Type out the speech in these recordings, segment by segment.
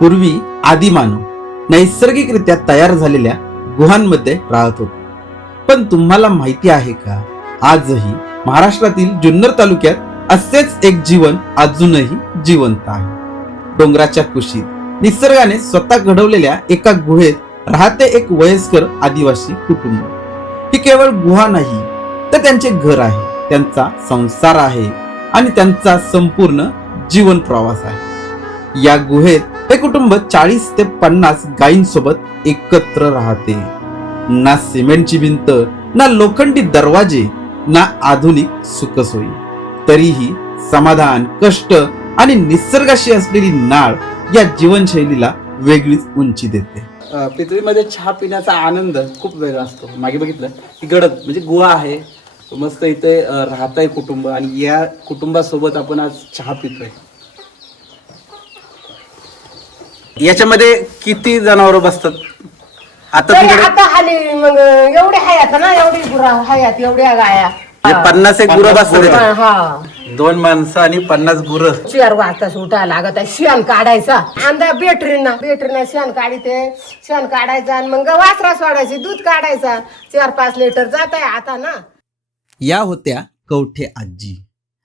पूर्वी आदिमानव नैसर्गिकरित्या तयार झालेल्या गुहांमध्ये राहत होते. पण तुम्हाला माहिती आहे का, आजही महाराष्ट्रातील जुन्नर तालुक्यात असेच एक जीवन अजूनही जिवंत आहे. डोंगराच्या कुशीत निसर्गाने स्वतः घडवलेल्या एका गुहेत राहते एक वयस्कर आदिवासी कुटुंब. ही केवळ गुहा नाही, तर त्यांचे घर आहे, त्यांचा संसार आहे आणि त्यांचा संपूर्ण जीवन प्रवास आहे. या गुहेत हे कुटुंब 40 ते 50 गायींसोबत एकत्र राहते. ना सिमेंटची भिंत, ना लोखंडी दरवाजे, ना आधुनिक सुखसोयी, तरीही समाधान, कष्ट आणि निसर्गाशी असलेली नाळ या जीवनशैलीला वेगळीच उंची देते. पितळीमध्ये चहा पिण्याचा आनंद खूप वेगळा असतो. मागे बघितलं की गडद म्हणजे गुहा आहे, मस्त इथे राहत आहे कुटुंब आणि या कुटुंबासोबत आपण आज चहा पितोय. याच्यामध्ये किती जनावर बसतात? आता तरी तुमच्याकडे आता खाली मग एवढे हायात ना, एवढी गुरा हायात, एवढ्या गाया. 50 एक गुरं बसतात. हा 2 माणसं आणि 50 गुरं. 4 वाजता उठायला लागत आहे. शेण काढायचा अंदा बेटरीना शेण काढते, शेण काढायचा आणि मग वासरा सोडायची, दूध काढायचा. 4-5 लिटर जात आहे आता ना. या होत्या कवठे आजी.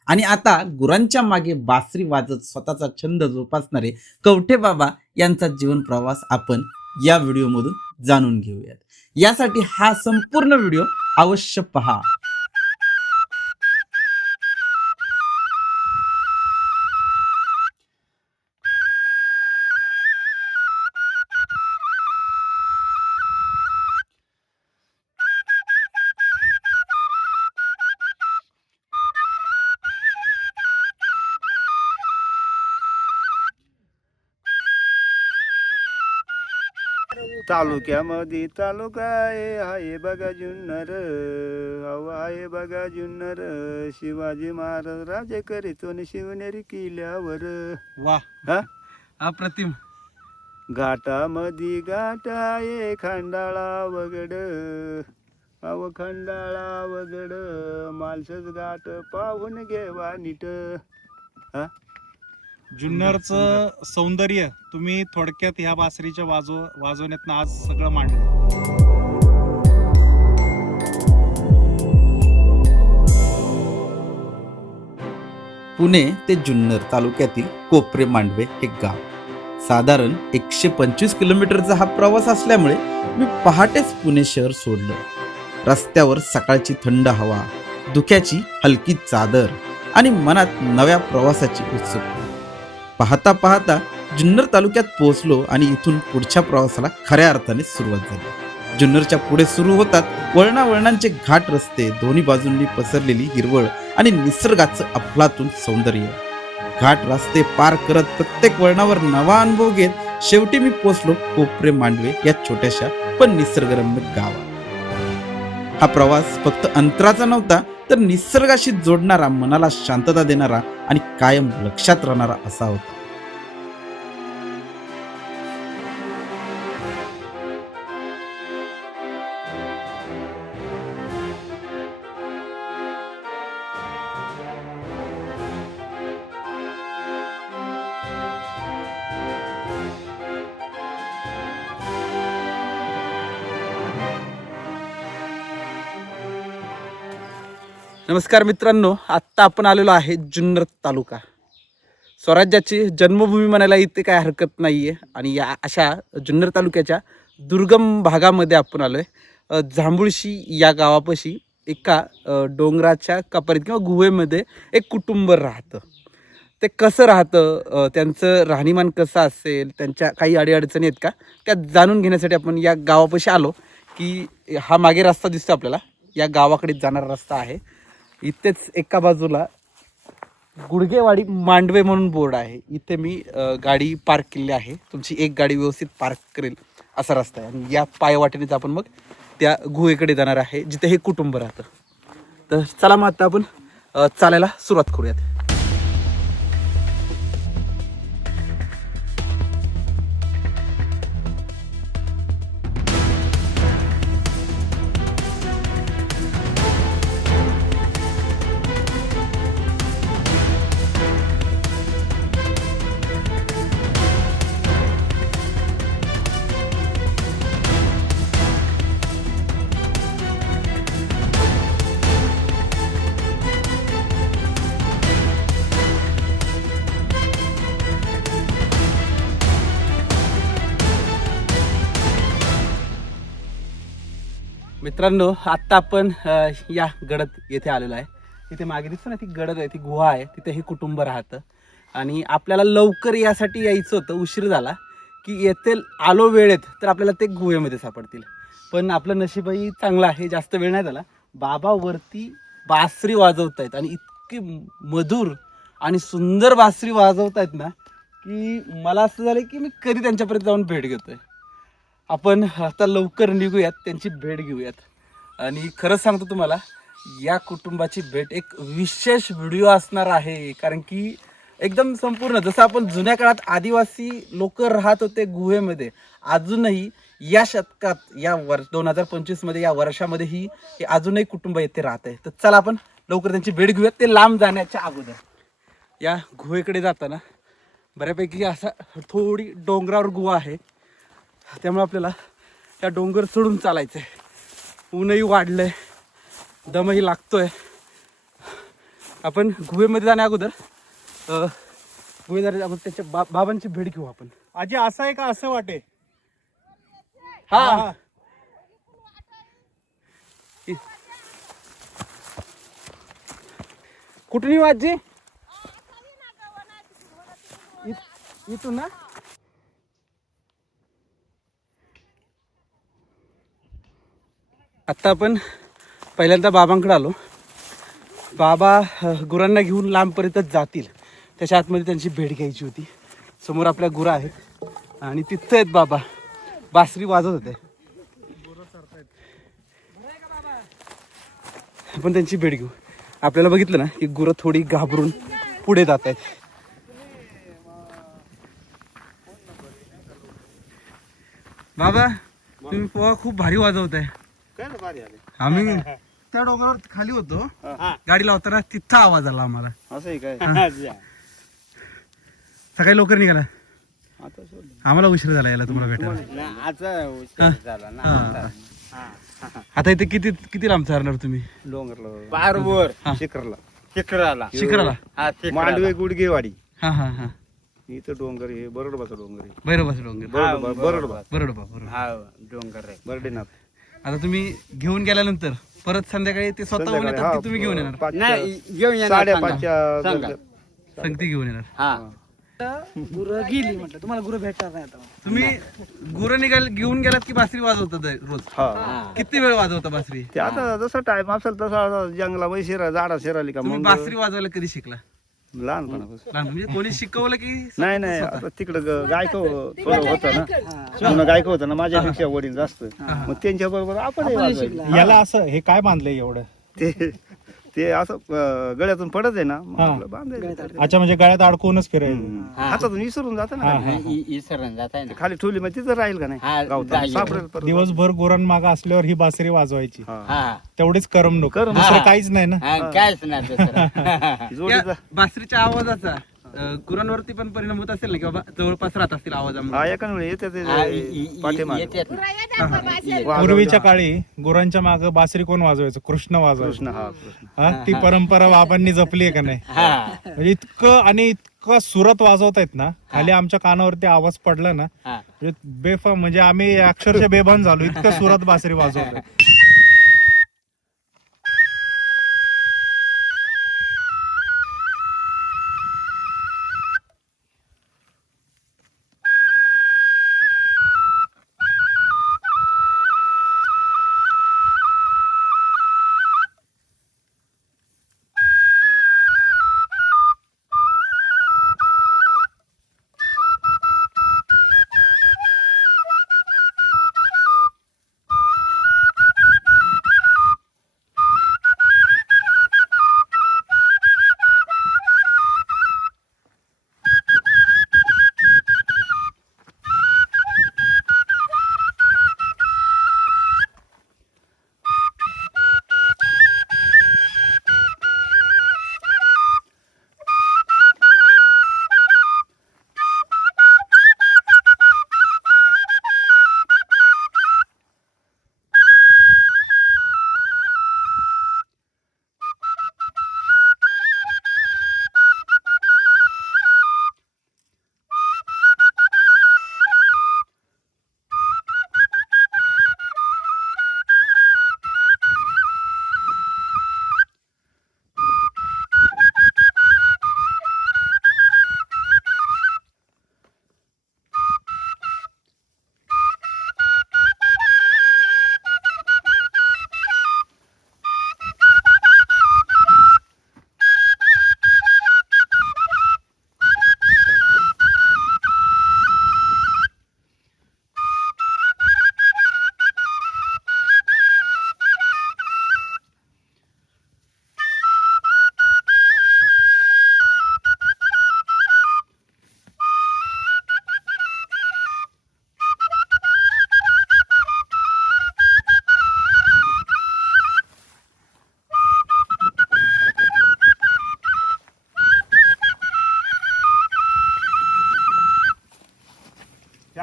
आणि आता गुरांच्या मागे बासरी वाजत स्वतःचा छंद जोपासणारे कवठे बाबा यांचा जीवन प्रवास आपण या व्हिडिओमधून जाणून घेऊयात. यासाठी हा संपूर्ण व्हिडिओ अवश्य पहा. तालुक्यामध्ये तालुका आहे बघा जुन्नर, आहे बघा जुन्नर. शिवाजी महाराज राजे करीतो न शिवनेरी किल्ल्यावर. वा, हा अप्रतिम. घाटामध्ये घाट आहे खंडाळा वगड, अव खंडाळा वगड. मालसच घाट पाहून घेवा नीट. हा जुन्नरचं सौंदर्य तुम्ही थोडक्यात ह्या बासरीच्या वाजवण्यात आज सगळं मांडलं. पुणे ते जुन्नर तालुक्यातील कोपरे मांडवे हे गाव. साधारण 125 किलोमीटरचा हा प्रवास असल्यामुळे मी पहाटेच पुणे शहर सोडलं. रस्त्यावर सकाळची थंड हवा, धुक्याची हलकी चादर आणि मनात नव्या प्रवासाची उत्सुकता. पाहता पाहता जुन्नर तालुक्यात पोहोचलो आणि इथून पुढच्या प्रवासाला खऱ्या अर्थाने सुरुवात झाली. जुन्नरच्या पुढे सुरू होतात वळणावळणांचे घाट रस्ते, दोन्ही बाजूंनी पसरलेली हिरवळ आणि निसर्गाचं अफलातून सौंदर्य. घाट रस्ते पार करत प्रत्येक वळणावर नवा अनुभव घेत शेवटी मी पोहोचलो कोपरे मांडवे या छोट्याशा पण निसर्गरम्य गावात. हा प्रवास फक्त अंतराचा नव्हता, तर निसर्गाशी जोडणारा, मनाला शांतता देणारा आणि कायम लक्षात राहणारा असा होता. नमस्कार मित्रांनो, आत्ता आपण आलेलो आहे जुन्नर तालुका. स्वराज्याची जन्मभूमी म्हणायला इथे काय हरकत नाही आहे. आणि या अशा जुन्नर तालुक्याच्या दुर्गम भागामध्ये आपण आलो आहे. जांभुळशी या गावापाशी एका डोंगराच्या कपारीत किंवा गुहेमध्ये एक कुटुंब राहतं. ते कसं राहतं, त्यांचं राहणीमान कसं असेल, त्यांच्या काही अडीअडचणी आहेत का, त्या जाणून घेण्यासाठी आपण या गावापाशी आलो. की हा मागे रस्ता दिसतो आपल्याला, या गावाकडे जाणारा रस्ता आहे. इथेच एका बाजूला गुडगेवाडी मांडवे म्हणून बोर्ड आहे. इथे मी गाडी पार्क केलेली आहे. तुमची एक गाडी व्यवस्थित पार्क करेल असा रस्ता आहे. आणि या पायवाटेनेच आपण मग त्या गुहेकडे जाणार आहे जिथे हे कुटुंब राहतं. तर चला मग आता आपण चालायला सुरुवात करूयात. मित्रांनो आत्ता आपण या गडद येथे आलेलो आहे. तिथे मागे दिसतो ना ती गडद आहे, ती गुहा आहे, तिथे हे कुटुंब राहतं. आणि आपल्याला लवकर यासाठी यायचं होतं, उशीर झाला की येथे आलो वेळेत तर आपल्याला ते गुहेमध्ये सापडतील. पण आपलं नशीबही चांगलं आहे, जास्त वेळ नाही झाला. बाबा वरती बासरी वाजवत आहेत आणि इतकी मधुर आणि सुंदर बासरी वाजवत आहेत ना की मला असं झालं की मी कधी त्यांच्यापर्यंत जाऊन भेट घेतोय. आपण आता लवकर निघूयात, त्यांची भेट घेऊयात. आणि खरंच सांगतो तुम्हाला, या कुटुंबाची भेट एक विशेष व्हिडिओ असणार आहे. कारण की एकदम संपूर्ण जसं आपण जुन्या काळात आदिवासी लोक राहत होते गुहेमध्ये, अजूनही या शतकात, या 2025 मध्ये, या वर्षामध्येही हे अजूनही कुटुंब येथे राहत आहे. तर चला आपण लवकर त्यांची भेट घेऊयात, ते लांब जाण्याच्या अगोदर. या गुहेकडे जाताना बऱ्यापैकी असा थोडी डोंगरावर गुहा आहे, त्यामुळे आपल्याला त्या डोंगर चढून चालायचं आहे. ऊनही वाढलंय, दमही लागतोय. आपण गुहेमध्ये जाण्या अगोदर गुहेदार आपण त्याच्या बाबांची भेट घेऊ आपण. आजी असं आहे का असं वाटे? हा कुठून येऊ आजी? इथून ना? आत्ता आपण पहिल्यांदा बाबांकडे आलो. बाबा गुरांना घेऊन लांबपर्यंतच जातील, त्याच्या आतमध्ये त्यांची भेट घ्यायची होती. समोर आपल्या गुरा आहेत आणि तिथं आहेत बाबा, बासरी वाजवत होते. आपण त्यांची भेट घेऊ. आपल्याला बघितलं ना की गुरं थोडी घाबरून पुढे जात आहेत. बाबा तुम्ही पोहा खूप भारी वाजवताय. काय ना भारी आले. आम्ही त्या डोंगरावर खाली होतो, गाडी लावताना तिथं आवाज आला आम्हाला. असं आहे काय? सकाळी लवकर निघाला, आता सोडलं. आम्हाला उशीर झाला यायला तुम्हाला भेटायला. आता इथे किती किती लांब चालणार तुम्ही? डोंगरला पारवर शिखरला शिखराला शिखराला? हा शिखराला. मांडवे गुडगेवाडी हा हा हा इथं डोंगर हे बरडबाचा डोंगर आहे. भैरवाचा डोंगर. बरडबा बरोबर बरोबर. हा डोंगर आहे. बर्डीनाथ आता तुम्ही घेऊन गेल्यानंतर परत संध्याकाळी ते स्वतःहून संध्याकाळी, येतात हा, की तुम्ही घेऊन येणार? नाही घेऊन येणार सांगा. 5:30च्या सांगा. संगती घेऊन येणार. हा तुम्ही गुरं घेऊन गेलात की बासरी वाजवतात रोज? हा किती वेळ वाजवता बासरी? ते आता जसा टाइम असेल तसा जंगला शिरा झाडा शिराली का तुम्ही मग बासरी वाजवायला कधी शिकला? लहानपणापासून. लहान म्हणजे कोणी शिकवलं की नाही नाही आता तिकडं गायको थोडं होतं ना, जुनं गायको होतं ना माझ्यापेक्षा वडील जास्त, मग त्यांच्या बरोबर आपण याला असं हे काय बांधलंय एवढं? ते असं गळ्यातून पडत आहे ना, मग आपलं बांधायचं. अच्छा, म्हणजे गळ्यात अडकवूनच फिरायचं. हातातून विसरून जातं ना खाली. इसरण जात आहे ना. खाली ठेवली मग तिथं राहील का हा, नाही गावताना जाईल. सापडेल परत. दिवसभर गुरांमागं असल्यावर ही बासरी वाजवायची, हा. हा तेवढीच करमणूक, करमणूक. दुसरं काहीच नाही ना. हा कायच नाही दुसरं. ती जोडीचा त्या बासरीच्या आवाजाचा गुरांवरती पण परिणाम होत असेल ना, की बाबा जवळपास राहत असतील आवाजामुळे? हा एका वेळी येते हा, ते पाठीमागे येतात ना. वाजवले. पूर्वीच्या काळी गुरांच्या मागे बासरी कोण वाजवायचं? कृष्ण वाजवायचं. कृष्ण हा कृष्ण हा, ती परंपरा बाबांनी जपली आहे का नाही? हा म्हणजे इतकं सुरत वाजवतायत ना, खाली आमच्या कानावरती आवाज पडला ना, हा बेफाम, म्हणजे आम्ही अक्षरशः बेभान झालो, इतकं सुरत बासरी वाजवतोय.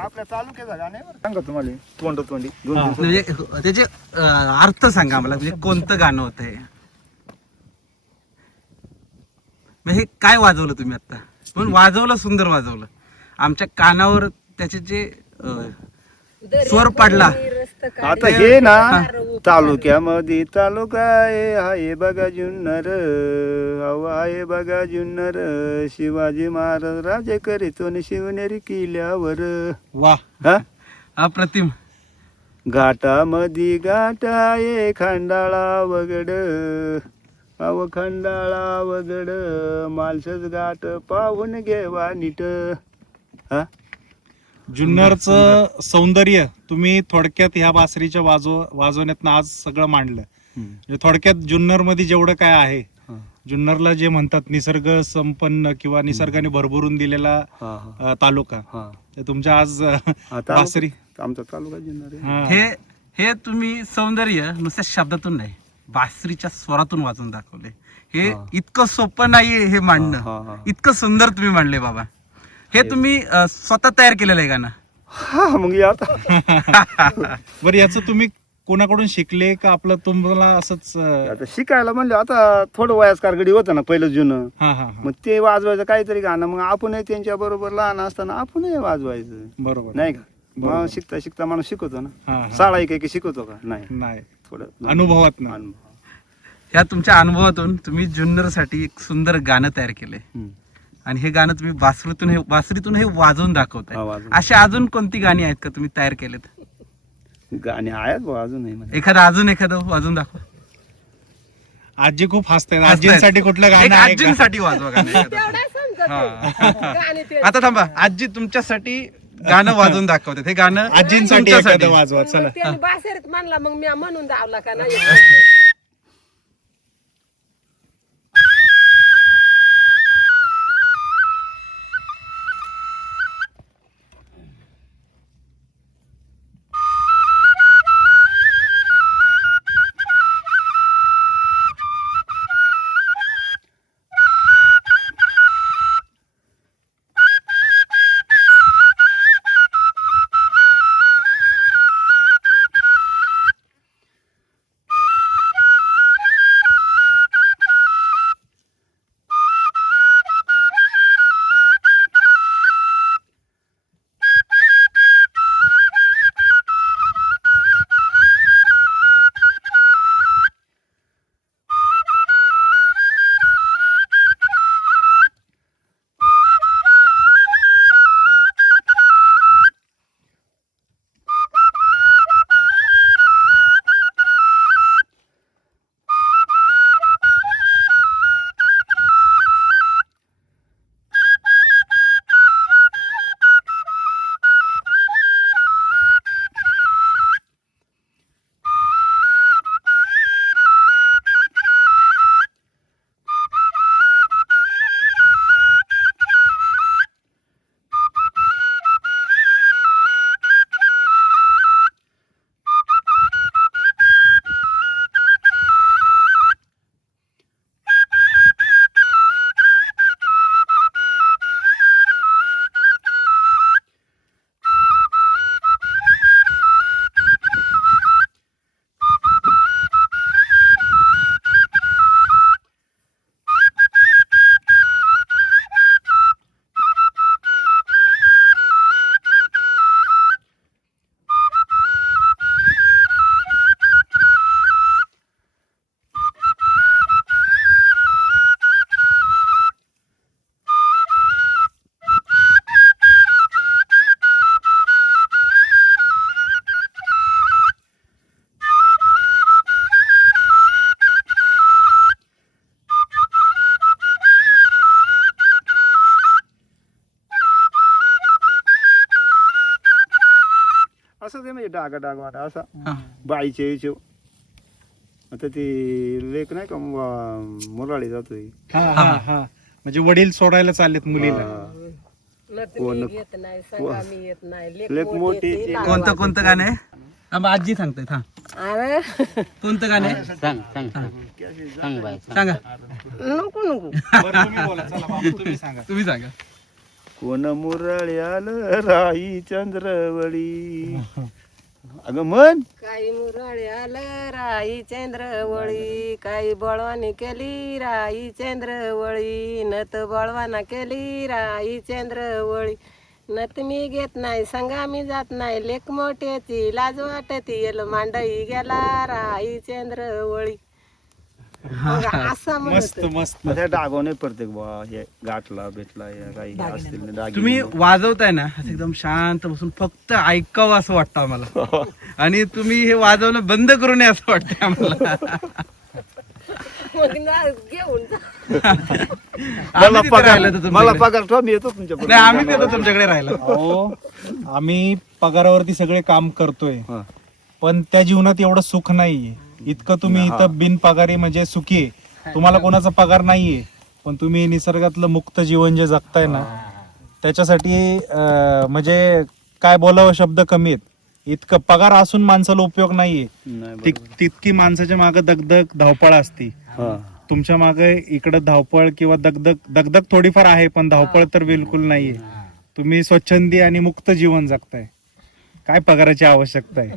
आपल्या तालुक्याचा गाणं आहे बरं. सांगा तुम्हाला तोंडी म्हणजे त्याचे अर्थ सांगा मला, म्हणजे कोणतं गाणं होतं हे? हे काय वाजवलं तुम्ही आता? पण वाजवलं, सुंदर वाजवलं. आमच्या कानावर त्याचे जे स्वर पडला. आता हे ना तालुक्यामध्ये तालुका आहे बघा जुन्नर, आहे बघा जुन्नर, शिवाजी महाराज राजे करीतो शिवनेरी किल्ल्यावर. वा, हा अप्रतिम. घाटामध्ये घाट आहे खंडाळा वगड, अव खंडाळा वगड, मालसच घाट पाहून घेवा नीट. हा जुन्नरचं सौंदर्य तुम्ही थोडक्यात ह्या बासरीच्या वाजवण्यातनं आज सगळं मांडलं. म्हणजे थोडक्यात जुन्नर मध्ये जेवढं काय आहे, जुन्नरला जे म्हणतात निसर्ग संपन्न किंवा निसर्गाने भरभरून दिलेला तालुका, ते तुमच्या आज बासरी आमचा तालुका जुन्नर आहे. हा. हे तुम्ही सौंदर्य नुसत्या शब्दातून नाही, बासरीच्या स्वरातून वाजून दाखवले. हे इतकं सोपं नाहीये हे मांडणं, इतकं सुंदर तुम्ही मांडले बाबा. हे तुम्ही स्वतः तयार केलेलं आहे गाणं? हा मग या आता बरं, याचं तुम्ही कोणाकडून शिकले का आपलं तुम्हाला असंच? आता शिकायला म्हणलं, आता थोडं वयस्कार गडी होतं ना पहिलं जुनं, हा हा मग ते वाजवायचं काहीतरी गाणं, मग आपणही त्यांच्या बरोबर लहान असताना आपणही वाजवायचं, बरोबर नाही का? मग शिकता शिकता माणूस शिकवतो ना. हा. शाळा एक शिकवतो का? नाही, नाही, थोडं अनुभवात ना. अनुभव. या तुमच्या अनुभवातून तुम्ही जुन्नरसाठी एक सुंदर गाणं तयार केलंय, आणि हे गाणं तुम्ही बासरीतून हे वाजवून हा, दाखवताय. वाजवून. अशी अजून कोणती गाणी आहेत का तुम्ही तयार केलेत? गाणी आहेत बुवा अजूनही म्हणजे. अजून एखादं वाजवून दाखवा. आजी खूप हसतायत. आजींसाठी कुठलं गाणं आहे का? आजींसाठी वाजवा गाणं एखादं. तेवढा समजत गाणी ते. आता थांबा, आजी तुमच्यासाठी गाणं वाजवून दाखवतात. हे गाणं आजींसाठी तुमच्यासाठी. एखादं वाजवा, चला. मग त्यांनी बासरीत म्हणला, मग मी म्हणून दावला का नाही. असं ते म्हणजे डाग वाटा असा बाईचे याचे. आता ते लेक नाही का मुलाडी जातोय, हा हा हा, म्हणजे वडील सोडायला चाललेत मुलीला. नटणी येत नाही, संगामी येत नाही, लेक लेक मोठी मोठी ती. कोणतं कोणतं गाणं आहे? आजी सांगताय. हा, अरे कोणतं गाणं आहे? सांग बाई. सांगा. नको नको. बरं, तुम्ही बोला, चला बाबा, तुम्ही सांगा. तुम्ही सांगा. कोण मुरळ्याल राई चंद्रवळी. अगं मन काही मुरळी आलं राई चंद्रवळी, काही बळवानी केली राई चंद्रवळी, नत बळवाना केली राई चंद्रवळी. नत मी घेत नाही संगा मी जात नाही, लेक मोठ्याची लाज वाटती येल मांडई गेला राई चंद्रवळी. मग असं मस्त म्हणत मस्त. त्या डागवणे प्रत्येक बा हे गाठला भेटला या काही हे असतील ना दागिने. तुम्ही वाजवताय ना असं एकदम शांत बसून फक्त ऐकावं असं वाटतं आम्हाला. आणि तुम्ही हे वाजवणं बंद करू नये असं वाटतं आम्हाला. मग ना घेऊन जा. मला आम्ही तिथे राहिलो तर पगार मला तुमच्याकडे. पगार ठेवा, मी येतो तुमच्या नाही आम्ही येतो तुमच्याकडे राहिला. अहो आम्ही पगारावरती सगळे काम करतोय, हा. पण त्या जीवनात एवढं सुख नाहीये. इतकं तुम्ही इथं बिनपगारी म्हणजे सुखी आहे. तुम्हाला कोणाचा पगार नाहीये, पण तुम्ही निसर्गातलं मुक्त जीवन जे जगताय ना, त्याच्यासाठी म्हणजे काय बोलावं शब्द कमी आहेत. इतकं पगार असून माणसाला उपयोग नाहीये. नाही बरोबर. तितकी माणसाच्या मागे दगदग धावपळ असती. हा. तुमच्या मागे इकडं धावपळ किंवा दगदग थोडीफार आहे, पण धावपळ तर बिलकुल नाहीये. तुम्ही स्वच्छंदी आणि मुक्त जीवन जगताय. काय पगाराची आवश्यकता आहे?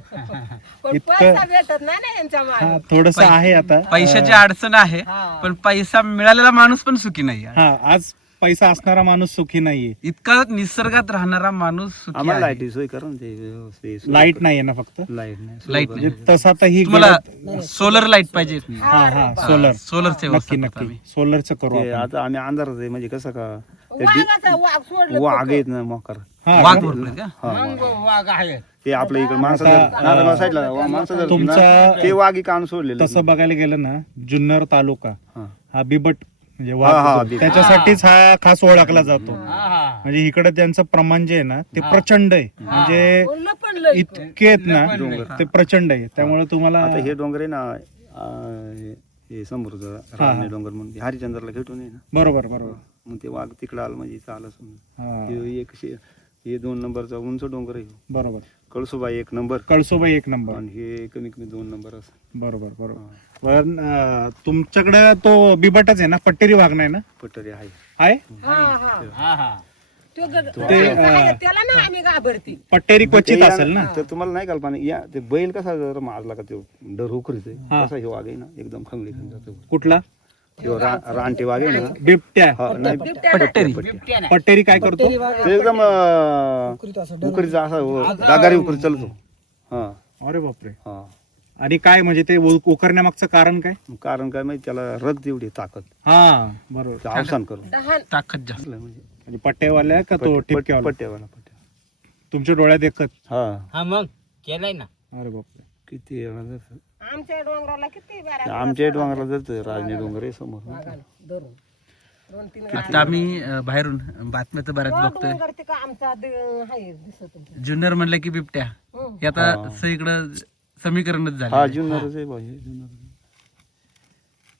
पण इतकं- पैसा भेटत नाही ना यांच्या मागे. हा थोडस आहे आता. पैशाची अडचण आहे, पण पैसा मिळालेला माणूस पण सुखी नाही आहे. हा आज पैसा असणारा माणूस सुखी नाहीये. इतका निसर्गात राहणारा माणूस सुखी आम्हाला आहे. लाईटी सोय करा ना ते व्यवस्थित. लाईट नाहीये ना फक्त. लाईट नाही लाईट म्हणजे नाही. तसा तर ही तुम्हाला सोलर लाईट पाहिजे. हा हा सोलर सोलरचे नक्की नक्की सोलरचं करू ते आपण. आता आम्ही अंधारात आहे म्हणजे कसं का ते वाघाचा वाघ सोडलं वाघ आहेत ना मोकार. हा वाघ भरपूर आहेत का? हा. ते आपल्या इकडे माणसाच्या साईडला माणसाचं तुमचा- ते वाघी कान सोडलेलं. तसं बघायला गेलं ना, जुन्नर तालुका हा. हा बिबट म्हणजे हा, हा, वाघ बिबट. त्याच्यासाठीच हा खास ओळखला जातो. म्हणजे इकडे त्यांचं प्रमाण जे आहे ना ते प्रचंड आहे. म्हणजे पण लय. इतके आहेत ना ते प्रचंड आहे. त्यामुळे तुम्हाला आता हे डोंगर आहे ना हे समोरचं राणे डोंगर म्हणून हरिचंद्रला भेटून आहे ना, बरोबर बरोबर. मग ते वाघ तिकडं आलं म्हणजे चालच. हा, हे 2 नंबरचा उंच डोंगर आहे. बरोबर. Kalsubai 1 number Kalsubai 1 number. आणि हे कमी कमी 2 नंबर असं. बरोबर बरोबर. पण तुमच्याकडे तो बिबटच आहे ना, पट्टेरी वाघ नाही ना? पटरी आहे. आहे हा, हा. तो ते, त्याला ना आम्ही घाबरती. पट्टेरी क्वचित असेल ना. तर तुम्हाला नाही कल्पना या ते बैल कसा जर मारला का तो डर उकरीच हा. कसा हे वाघ आहे ना एकदम खंगली खंग कुठला? रानटी वाघ आहे ना. बिबट्या. हा, नाही, पट्टेरी. पट्टेरी काय करतो? ते एकदम उकरीचा असा जागारी उकरी चालतो. हा अरे बापरे. हा. आणि काय म्हणजे ते उकरण्यामागचं कारण काय? कारण काय माहिती त्याला रग तेवढी ताकद हा बरोबर. ते अवसान करून ताकद जास्त. म्हणजे म्हणजे पट्ट्यावाल्या का तो टिपक्यावाला? पट्ट्यावाला पट्ट्या. तुमच्या डोळ्यात एकच. हा हा मग केलंय ना. अरे बापरे. किती वेळा जातं. आमच्या डोंगराला किती बारा आमच्या डोंगराला जातं राजनी डोंगर आहे समोर. धरून 2-3 आता आम्ही बाहेरून बातम्या तर बऱ्याच बघतोय. डोंगर ते का आमचा आहे दिसत. जुन्नर म्हणलं की बिबट्या हे आता सगळीकडं समीकरणच हा झालं. जुन्नरच आहे भाई जुन्नर.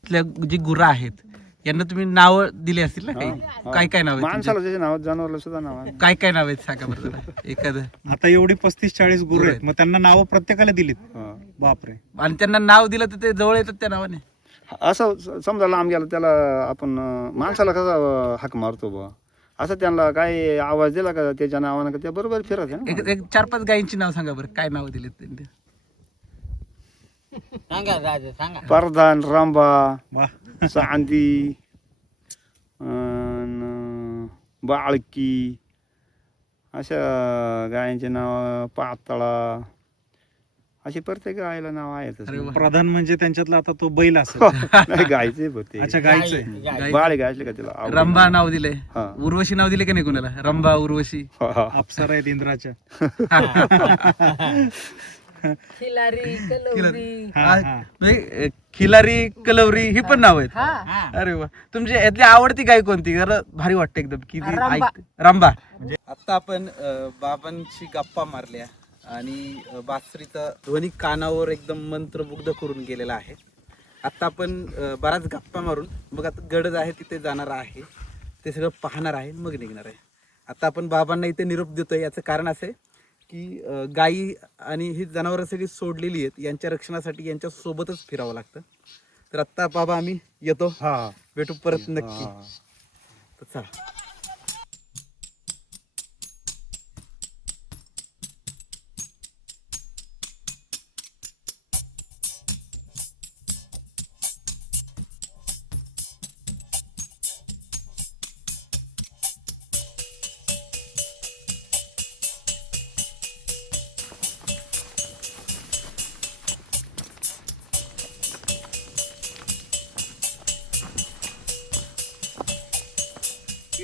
इथल्या जी गुरा आहेत यांना तुम्ही नाव दिली असतील ना काही? काय काय नाव आहेत माणसाला त्याचे नाव जनावरला सुद्धा नाव आहे. काय काय नाव आहेत सांगा बरं जरा. एखादं. आता एवढी 35-40 गुरु आहेत, मग त्यांना नावं प्रत्येकाला दिलीत. हा. बापरे. आणि त्यांना नाव दिलं तर ते जवळ येतात त्या नावाने. असं समजा लांब गेला त्याला आपण माणसाला कसा हाक मारतो बा असं त्यांना काय आवाज दिला का त्याच्या नावानं का त्या बरोबर फिरत आहे ना. एक 4-5 गायींची नाव सांगा बरं. काय नाव दिलेत त्यांनी? सांगा राजा सांगा. परधान रांबा वा. चांदी अन बाळकी अशा गायांचे नाव पातळा असे प्रत्येक गायला नाव आहेत. प्रधान म्हणजे त्यांच्यातला आता तो बैल असेल. नाही गायचे बघते अच्छा गायचंय. बाळ गायचे का त्याला आवड. रंभा नाव दिलंय. हा. उर्वशी नाव दिले का नाही कुणाला? रंभा उर्वशी. हा, हा. अप्सरा आहेत इंद्राच्या. खिलारी कलवरी. हा, हा. म्हणजे खिलारी कलवरी ही पण नाव आहेत. अरे वा. तुमची यातली आवडती गाय कोणती? खरं भारी वाटतं एकदम की ती रंभा. रंभा. म्हणजे आता आपण बाबांशी गप्पा मारल्या आणि बासरीचा ध्वनी कानावर एकदम मंत्रमुग्ध करून गेलेला आहे. आता आपण बराच गप्पा मारून मग आता गडद आहे तिथे जाणार आहे, ते सगळं पाहणार आहे, मग निघणार आहे. आता आपण बाबांना इथे निरोप देतोय. याचं कारण असं आहे की गायी आणि ही जनावरं सगळी सोडलेली आहेत, यांच्या रक्षणासाठी यांच्या सोबतच फिरावं लागतं. तर आत्ता बाबा आम्ही येतो, हा भेटू परत नक्की. तर चला.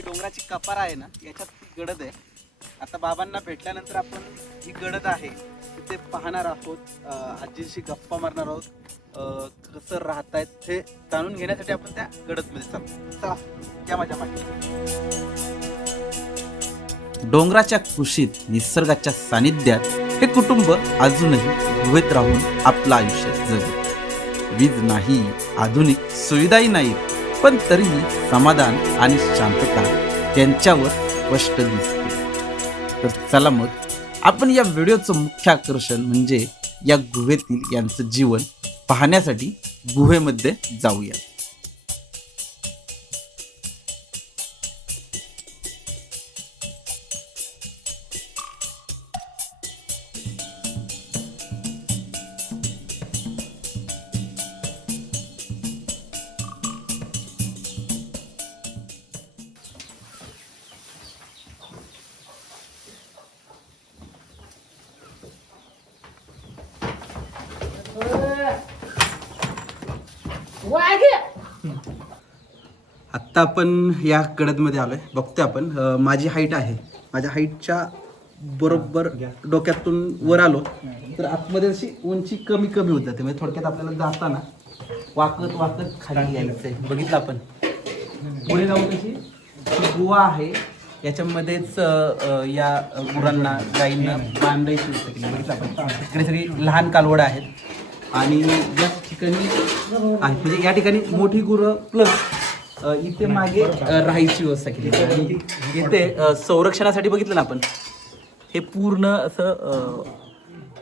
डोंगराची कपारा आहे ना याच्यात ती गडद आहे. आता बाबांना भेटल्यानंतर आपण ही गडद आहे ते पाहणार आहोत, आजीशी गप्पा मारणार आहोत, कसं राहतायत हे जाणून घेण्यासाठी आपण त्या गडदमध्ये चालतो. चला या माझ्या मागे. डोंगराच्या कुशीत निसर्गाच्या सानिध्यात हे कुटुंब अजूनही गुहेत राहून आपलं आयुष्य जगत. वीज नाही, आधुनिक सुविधाही नाहीत, पण तरीही समाधान आणि शांतता त्यांच्यावर स्पष्ट दिसते. तर चला मग आपण या व्हिडिओचं मुख्य आकर्षण म्हणजे या गुहेतील यांचं जीवन पाहण्यासाठी गुहेमध्ये जाऊया. आत्ता आपण या गडदमध्ये आलोय. बघतोय आपण माझी हाईट आहे, माझ्या हाईटच्या बरोबर डोक्यातून वर आलो तर आतमध्ये अशी उंची कमी कमी होत जाते. म्हणजे थोडक्यात आपल्याला जाताना वाकत वाकत खाली यायचं आहे. बघितलं आपण पुढे जाऊन कशी गुहा आहे, याच्यामध्येच या गुरांना गाईंना बांधायची व्यवस्था केली. बघितलं आपण इकडे सगळी लहान कालवडं आहेत आणि या ठिकाणी आहे म्हणजे या ठिकाणी मोठी गुरं प्लस इथे मागे राहायची व्यवस्था केली. आणि इथे संरक्षणासाठी बघितलं ना आपण हे पूर्ण असं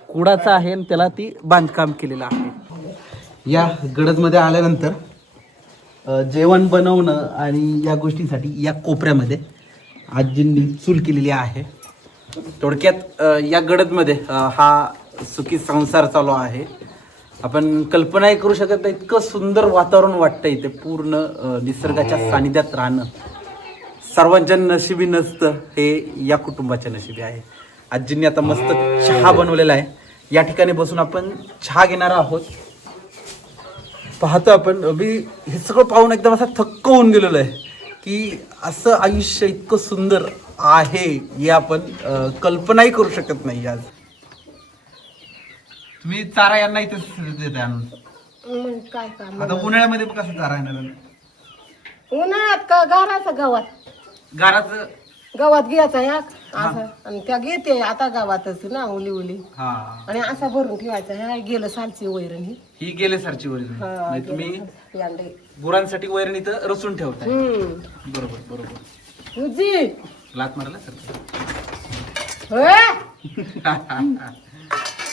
कुडाचं आहे आणि त्याला ती बांधकाम केलेलं आहे. या गडदमध्ये आल्यानंतर जेवण बनवणं आणि या गोष्टींसाठी या कोपऱ्यामध्ये आजींनी चूल केलेली आहे. थोडक्यात या गडदमध्ये हा सुखी संसार चालू आहे. आपण कल्पनाही करू शकत नाही इतकं सुंदर वातावरण वाटतं इथे. पूर्ण निसर्गाच्या सानिध्यात राहणं सर्वांच्या नशिबी नसतं, हे या कुटुंबाच्या नशिबी आहे. आजींनी आता मस्त चहा बनवलेला आहे. या ठिकाणी बसून आपण चहा घेणार आहोत. पाहतो आपण मी हे सगळं पाहून एकदम असा थक्क होऊन गेलेलो आहे की असं आयुष्य इतकं सुंदर आहे हे आपण कल्पनाही करू शकत नाही. आज तुम्ही चारा यांना इथे देताय आणून, मग काय काम आता उन्हाळ्यामध्ये कसं चारा येणार? उन्हाळ्यात का गाराचा गाराचं गवत घ्यायचा ह्या असं आणि त्या घेते आता गावातच ना उली उली हा आणि असा भरून ठेवायचा ह्या गेलं सालची वैरण ही गेले सरची वैरण. हा, म्हणजे तुम्ही गेलं यांडे. गुरांसाठी वैरण इथं रचून ठेवताय. बरोबर बरोबर. तुझी लात मारला सर होय?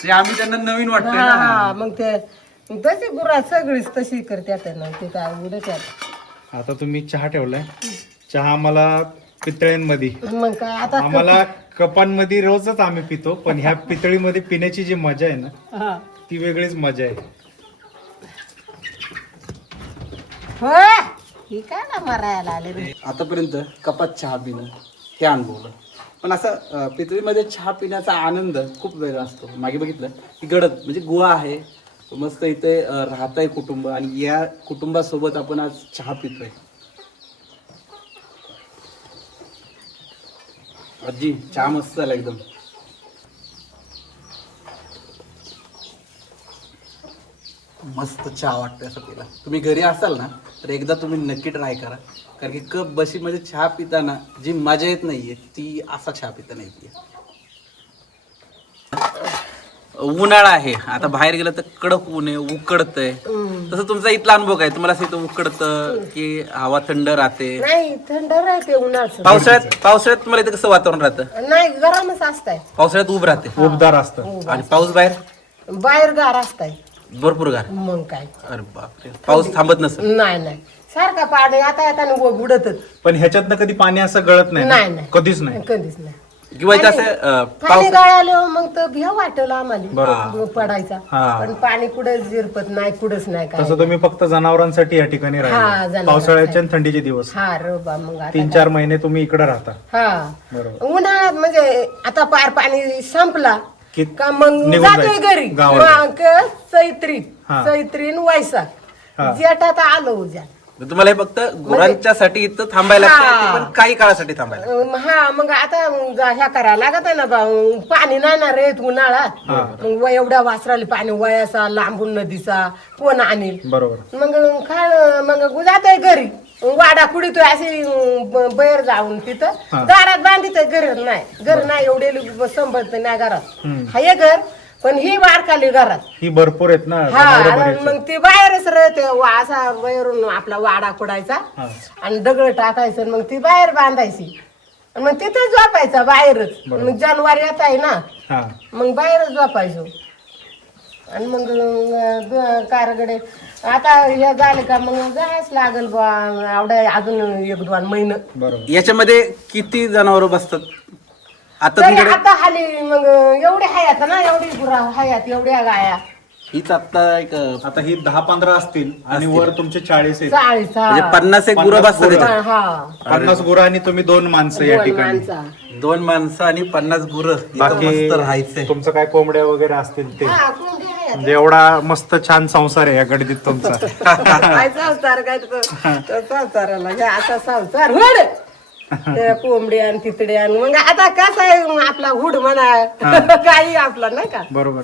ते आम्ही त्यांना नवीन वाटतंय हा, ना. हा, मग ते तशी गुरा सगळीच तशी करतात ना ते काय उडत आता तुम्ही चहा ठेवलाय, चहा आम्हाला पितळ्यांमध्ये, मग काय आता आम्हाला कपांमध्ये रोजच आम्ही पितो, पण ह्या पितळीमध्ये पिण्याची जी मजा आहे ना हा. ती वेगळीच मजा आहे. होय? ही काय ना मारायला आले रे. आतापर्यंत कपात चहा पिणं हे अनुभवलं, पण असं पितळीमध्ये चहा पिण्याचा आनंद खूप वेगळा असतो. मागे बघितलं की गडद म्हणजे गुहा आहे, मस्त इथे राहतंय कुटुंब आणि या कुटुंबासोबत आपण आज चहा पितोय. आजी चहा मस्त झाला एकदम. मस्त चहा वाटतोय असं पिला. तुम्ही घरी असाल ना तर एकदा तुम्ही नक्की ट्राय करा, कारण की कप बशीमध्ये चहा पिताना जी मजा येत नाहीये ती असा चहा पिताना येते. उन्हाळा आहे, आता बाहेर गेलं तर कडक ऊन आहे, उकडतंय. तसं तुमचा इथला अनुभव काय? तुम्हाला असं इथं उकडतं की हवा थंड राहते? नाही थंड राहते उन्हाळ्यात. पावसाळ्यात तुम्हाला इथं कसं वातावरण राहतं? नाही गरमच असताय. पावसाळ्यात उब राहते उबदार असतं. आणि पाऊस बाहेर बाहेर गार असताय. भरपूर गार. मग काय अरे बापरे, पाऊस थांबत नसेल. नाही सारखा पाणी आता येताना बुडतच. पण ह्याच्यातनं कधी पाणी असं गळत नाही नाही, ना? नाही. कधीच नाही. कधीच नाही. किंवा इथं असं पाणी पाऊस गळालं मग तर भ्या वाटलं आम्हाला बरोबर. पडायचा. हा. पण पाणी कुठे जिरपत नाही, कुठंच नाही काय. तसं तुम्ही फक्त जनावरांसाठी या ठिकाणी हा, राहिला, जनावरांसाठी. पावसाळ्याचे आणि थंडीचे दिवस हा रबा मग आता 3-4 महिने तुम्ही इकडे राहता. हा बरोबर. उन्हाळ्यात म्हणजे आता पार पाणी संपला की का मग निघून जातोय जायचं घरी गावाला. मग चैत्रीत हा. चैत्रीन वैशाख हा. जेठात आलो उद्या तुम्हाला हे फक्त गुरांच्यासाठी इथं थांबायला हा. लागतं, ते पण काही काळासाठी थांबायला. हा मग आता ह्या करायला लागत आहे ना बा, पाणी नाही ना रे उन्हाळ्यात. मग एवढ्या वासराला पाणी वयाचा लांबून नदीचा कोण आणील. बरोबर. मग जात आहे घरी वाडा कुडीतोय अशी बैर जाऊन तिथं दारात बांधित घरी नाही एवढे संभळत नाही घरात. हाय घर पण ही वारकाली घरात. ही भरपूर आहेत ना हा जनावरं बरीच आणि मग ती बाहेरच राहते असा बाहेरून आपला वाडा कुडायचा आणि दगड टाकायचं आणि मग ती बाहेर बांधायची आणि मग तिथेच झोपायचा बाहेरच. मग जानवर येत आहे ना हा. मग बाहेरच झोपायचो. आणि मग कारगडे आता हे झाले का मग जायच लागल बा एवढ्या अजून 1-2 महिने. बरोबर. याच्यामध्ये किती जनावर बसतात आता तरी तुमच्याकडे? आता हाली मग एवढे हयात ना एवढी गुरा हयात एवढ्या गाया हीच आता एक आता ही 10-15 असतील आणि वर तुमचे 40 आहेत. 40 म्हणजे 50 एक गुरं 50 बसतात गुरं. याच्यात. हा 50 गुरं आणि तुम्ही 2 माणसं या दोन ठिकाणी. माणसा. 2 माणसं आणि 50 गुरं. इथं बाकी मस्त राहायचंय. तुमचं काय कोंबड्या वगैरे असतील ते हा, कोंबडी हयात. म्हणजे एवढा मस्त छान संसार आहे या गडदीत तुमचा. काय संसार काय तो संसाराला हे असा संसार हुड ते कोंबडी आणि तिकडे आणि मग आता कसं आहे आपला हुड म्हणा काही आपला नाही का. बरोबर.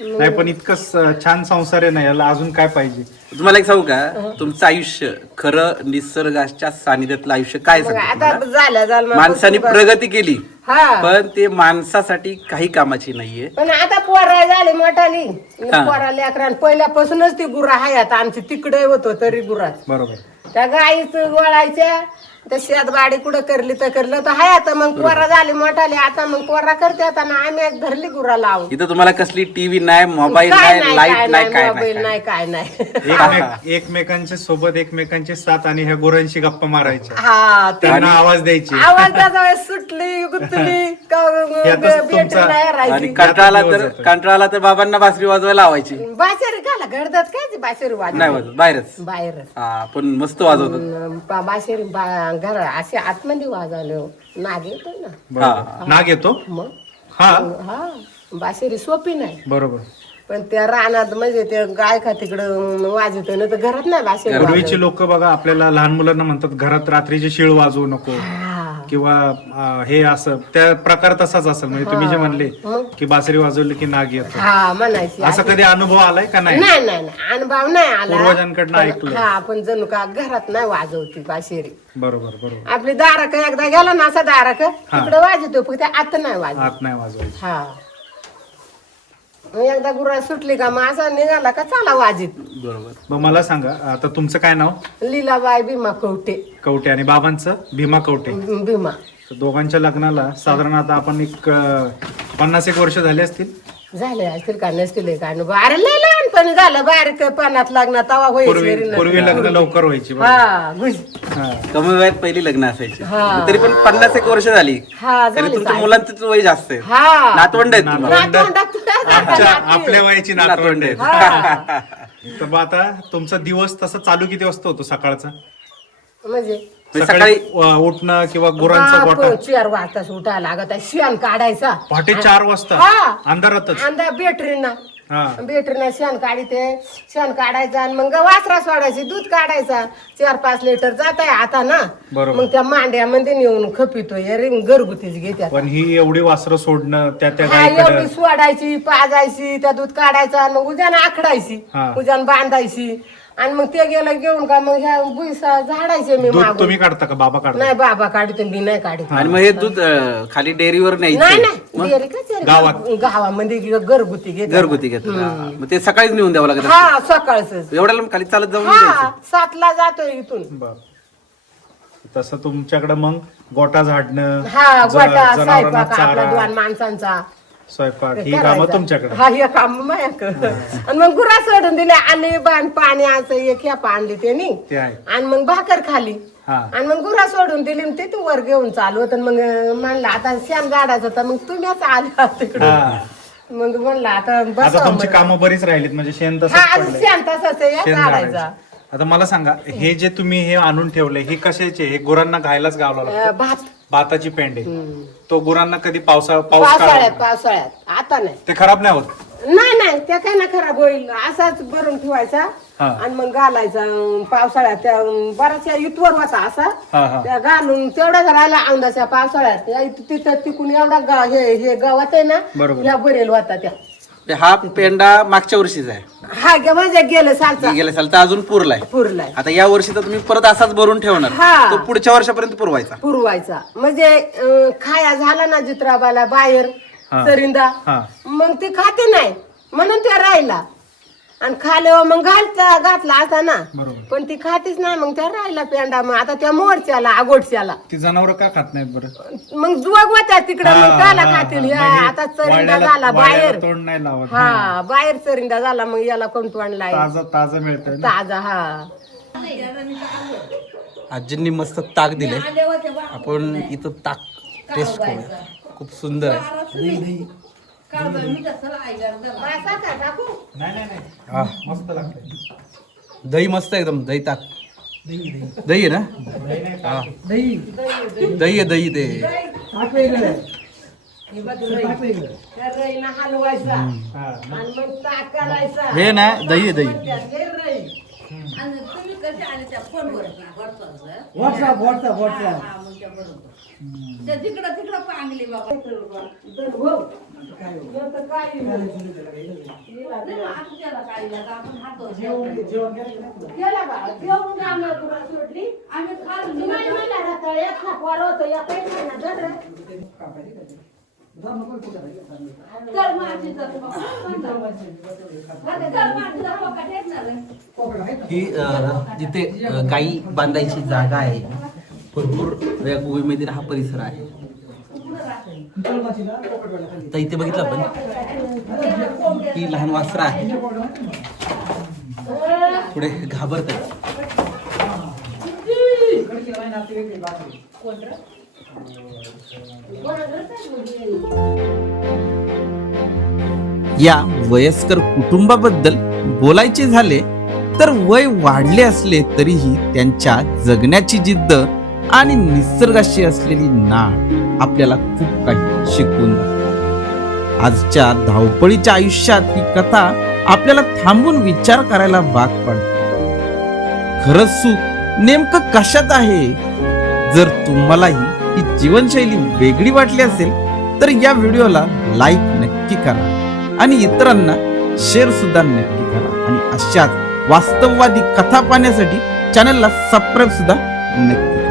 नाही पण इतकं छान संसार आहे ना याला अजून काय पाहिजे. तुम्हाला एक सांगू का, तुमचं आयुष्य खरं निसर्गाच्या सानिध्यातलं आयुष्य काय मग सांगतं आता तुम्हाला? झालं माणसाने प्रगती केली हा पण ते माणसासाठी काही कामाची नाहीये. पण आता पोरा झाले मोठाली पोरा लेकरान पहिल्यापासूनच ती गुरा हयात आमची तिकडे होतो तरी गुराच बरोबर. त्या गाईच वळायच्या त्या शेत बाडी कुठं करली तर करलं तर हाय आता मग पोरा झाली मोठाली आता मग पोरा करते आता ना आम्ही धरली गुरा लावून. इथं तुम्हाला कसली टीव्ही नाही, मोबाईल काय नाही, लाईट काय नाही, काय मोबाईल नाही. नाही काय नाही. एकमेकांच्या सोबत एकमेकांचे साथ आणि ह्या गुरांशी गप्पा मारायच्या. हा ते त्यांना आवाज द्यायची. आवाज त्याचा वेळेस सुटली गुतली यातच तुमचा- आणि राहायची कंटाळाला तर बाबांना बासरी वाजवायला लावायची. बाशेरी घाला घडतात काय ती बाशेरी नाही वाजव वाजवत, बाहेरच. बाहेर हा पण मस्त वाजवतात. बाशेरी घर असे आतमध्ये वाजवले नाग येतो ना. हा. नाग येतो. मग हा हा बाशेरी सोपी नाही बरोबर. पण त्या रानात म्हणजे ते गाय का तिकडं वाजवतो ना तर घरात नाही बाशेरी पूर्वीचे लोक बघा आपल्याला लहान मुलांना म्हणतात घरात रात्रीची शिळ वाजवू नको हा. किंवा हे असं त्या प्रकार तसाच असेल म्हणजे तुम्ही जे म्हणले की बासरी वाजवली की नाग येतो हा म्हणायची असं कधी अनुभव आलाय का नाही. नाही नाही नाही अनुभव नाही आला पूर्वजांकडनं पण- ऐकलंय. हा पण जणू का घरात नाही वाजवती बाशेरी. बरोबर बरोबर. आपली दारक एकदा गेला ना असा दारक तिकडे वाजवतो फक्त आता नाही वाजवत. आत नाही वाजवायची. हा मग एकदा गुरा सुटली का मग असा निघाला का चला वाजित. बरोबर. मग मला सांगा आता तुमचं काय नाव. लीलाबाई भीमा कवटे कवटे आणि बाबांचं भीमा कवटे. भीमा तर दोघांच्या लग्नाला साधारण आता आपण एक 50 वर्ष झाले असतील. झाले असतील का नसतील का अनुभव अरे लय लहानपणी झालं बारीक पानात लग्न तवा पूर्वी लग्न लवकर व्हायची बघा. हा गुज हा. कमी वयात पहिली लग्न असायची. हा. तरी पण 50 वर्ष झाली हा तरी झाली तुमच्या मुलांचं वय जास्त आहे. हा नातवंड आहेत तुम्हाला. आपल्या वयाची नातवंड आहेत. हा. तर मग आता तुमचा दिवस तसा चालू किती वाजता होतो सकाळचा. म्हणजे सकाळी उठणं किंवा गुरांचा गोठा 4 वाजताच उठायला लागत आहे शेण काढायचा पहाटे 4 वाजता हा. अंधारातच. अंदा बेटरीना हा. बेटरीना शेण काढते शेण काढायचं आणि मग वासरा सोडायची दूध काढायचा 4-5 लिटर जात आहे आता ना. बरोबर. मग त्या मांड्यामध्ये नेऊन खपितोय रे घरगुतीच घेत्यात. पण ही एवढी वासरं सोडणं त्या हा एवढी गायीकडे सोडायची पाजायची त्या दूध काढायचं आणि मग उद्यान आखडायची हा. उद्यान बांधायची आणि मग ते गेलं घेऊन का मग ह्या बुईसा झाडायचे मी दूध मागून. तुम्ही काढता का बाबा काढता. नाही बाबा काढतो मी नाही काढत. आणि मग हे दूध खाली डेअरीवर नाही न्यायचं नाही डेअरी काय गावात? गावामध्ये घरगुती घेतात. घरगुती घेतात. हा. मग ते सकाळीच नेऊन द्यावं लागत. हा सकाळच एवढ्या लांब खाली चालत जाऊन द्यायचं. हा 7ला जातोय इथून. बर. तसं तुमच्याकडे मग गोटा झाडणं हा गोटा जनावरांना स्वयंपाक आपला चारा 2 माणसांचा स्वयंपाक ही करायचा. कामं तुमच्याकडे. हा हे काम माझ्याकडे. आणि मग गुरा सोडून दिले आले बाण पाणी असं एक ह्या आणली त्यांनी ते आहे. आणि मग भाकर खाली हा. आणि मग गुरा सोडून दिली आणि तिथून वर घेऊन चालू होत मग म्हणलं आता शेण गाडायचं तर मग तुम्हीच आल्या तिकडे. हा. मग म्हणलं आता आता बसावं तुमची म्हणलं. कामं बरीच राहिलीत म्हणजे शेण हा तसंच आज पडलंय. शेण तसंच आहे, शेण काढायचा. झाडायचं. आता मला सांगा हे जे तुम्ही हे आणून ठेवले हे कशाचे हे गुरांना घायलाच गावला लागतं. भात भाताची पेंडे तो गुरांना कधी पाऊस काढावा. पावसाळ्यात आता नाही ते खराब नाही होत. नाही ते काय ना खराब होईल असाच भरून ठेवायचा आणि मग घालायचा पावसाळ्यात त्या बराचशा इथवर होता असा त्या घालून तेवढाच राहिला अंदाच्या पावसाळ्यात तिथं तिकून एवढा हे गावात आहे ना या बरेल होता त्या हा पेंडा मागच्या वर्षीचा आहे, हा म्हणजे गेलं सालचा गेल्या साल तर अजून पुरलाय. पुरलाय आता या वर्षी तर तुम्ही परत असाच भरून ठेवणार, हा. तो पुढच्या वर्षापर्यंत पुरवायचा. पुरवायचा म्हणजे खाया झाला ना जित्राबाला बाहेर सरिंदा मग ती खाते नाही म्हणून त्या राहिला आणि खाल्यावर मग घातला असा ना पण ती खातीच नाही मग त्या राहिला पेंडा. मग आता त्या मोरच्याला आगोडच्याला ती जनावर का खात नाहीत बरं? मग जुवाग होत्या तिकडं मग त्याला खातील आता चरिंदा झाला बाहेर तोंड नाही लावत, हा बाहेर चरिंदा झाला मग याला कोण आणलाय ताजं ताजं मिळतं. ताजा हा. आजींनी मस्त ताक दिले, आपण इथं ताक टेस्ट करूया. खूप सुंदर आहे. हा. दही मस्त आहे एकदम, दही ताक. दही आहे ना? हा. दही आहे, दही ते हलवायचा आणि मग ताक करायचा. हे ना दही आहे, दही. ही जिथे गाई बांधायची जागा आहे, भरपूर या गोव्यामध्ये हा परिसर आहे. तर इथे बघितलं आपण ही लहान वासरं आहे, पुढे घाबरत आहे. या वयस्कर कुटुंबाबद्दल बोलायचे झाले तर वय वाढले असले तरीही त्यांच्या जगण्याची जिद्द आणि निसर्गाशी असलेली नाळ आपल्याला खूप काही शिकवून जाते. आजच्या धावपळीच्या आयुष्यात ही कथा आपल्याला थांबून विचार करायला भाग पडते. खरंच सुख नेमकं कशात आहे? जर तुम्हालाही ही जीवनशैली वेगळी वाटली असेल तर या व्हिडिओला लाईक नक्की करा आणि इतरांना शेअर सुद्धा नक्की करा. आणि अशाच वास्तववादी कथा पाहण्यासाठी चॅनलला सबस्क्राईब सुद्धा नक्की